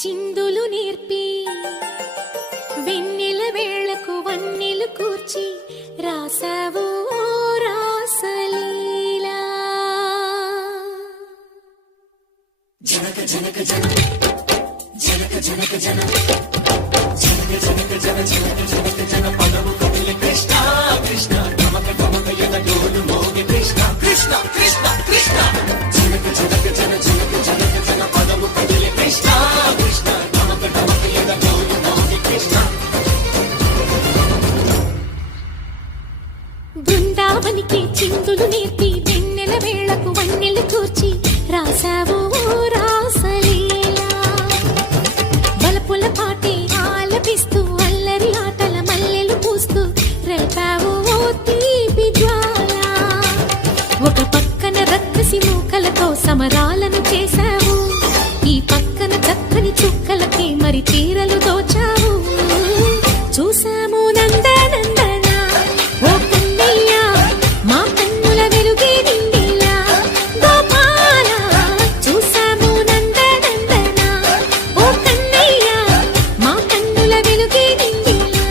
చిందులు నేర్పి వెన్నెల వేళకు వన్నెలు కూర్చి రాసావు రాసలీలా. జనక జనక జన జనక జనక జన జనక జనక జన జనక జనక జన పదము కదిలి కృష్ణ కృష్ణ గమక గమక యన డోలు మోగి కృష్ణ కృష్ణ కృష్ణ కృష్ణ జనక జనక జన జనక జనక జన పదము కదిలి కృష్ణ కృష్ణ గమక గమక యన డోలు మోగి కృష్ణ. బృందావనికి చిందులు నేర్పి వెన్నెల వేళకు వన్నెలు కూర్చి రాసావు రాసలీలా. బలపుల పాటే ఆలపిస్తూ అల్లరి ఆటల మల్లెలు పూస్తూ రేపావు తీపి జ్వాల. ఒక పక్కన రక్కసి మూకలతో సమరాలను చేశావు, ఈ పక్కన చక్కని చుక్కలకి మరి తీరలు దోచావు. చూసాము నందనందన ఓ కన్నయ్య మా కన్నుల వెలుగే నిండిలా. గోపాల చూసాము నందనందన ఓ కన్నయ్య మా కన్నుల వెలుగే నిండిలా.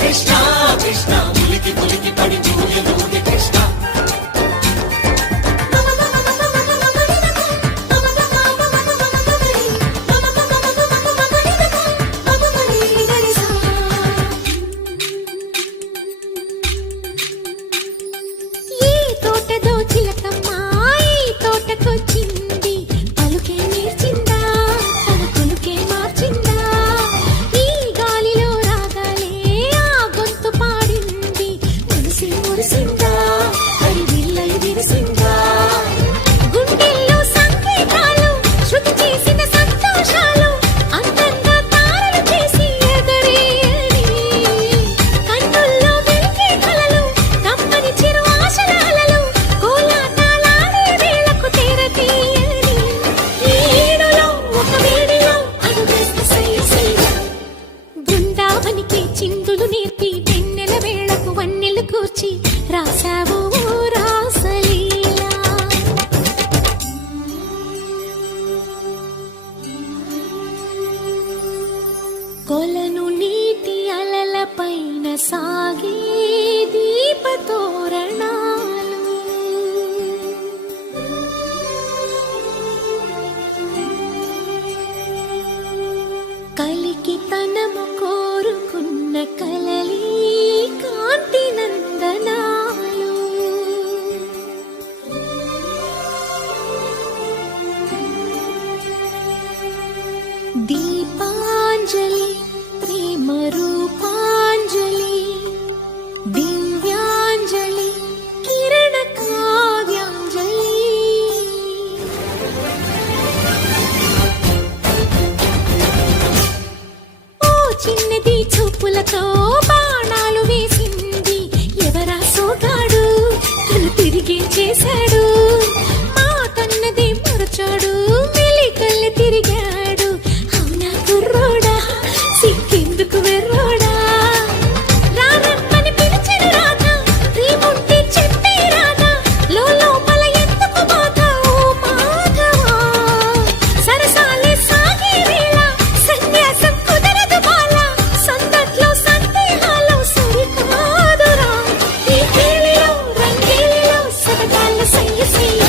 కృష్ణ కృష్ణ ములికి ములికి పడి జూయలుగే కృష్ణ. చిందులు నేర్పి వెన్నెల వేళకు వన్నెలు కూర్చి రాసావు రాసలీలా. కొలను నీటి అలల పైన సాగే దీపతోరణాలు, కలికి తనము కోరుకున్న కలలి కాంతి నందనాలు. దీపాంజలి ప్రేమ రూపాంజలి దివ్యాంజలి కిరణ కావ్యాంజలి. ఓ చిన్నది చూపులతో బాణాలు వేసింది ఎవరా సోగాడు, తను తిరిగి చేశాడు. మా కన్నది మరచాడు మెలికల్లి తిరిగాడు. అవునా కుర్రోడా సిక్కెందుకు వెర్రోడా. రారమ్మని పిలిచిన రాగా రీముంటి చెప్పే రాగా లోపల ఎందుకు బాధ ఓ మాధవా. సరసాలే సాగే వేళ సన్యాసం కుదరదు బాల. సందట్లో సందేహాలు సరికాదురా. ఈ కేళిలో రంగేలిలో సరదాల సయ్య సయ్య.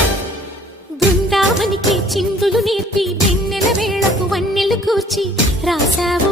బృందావనికి చిందులు నేర్పి వెన్నెల వేళకు వన్నెలు కూర్చి రాసావు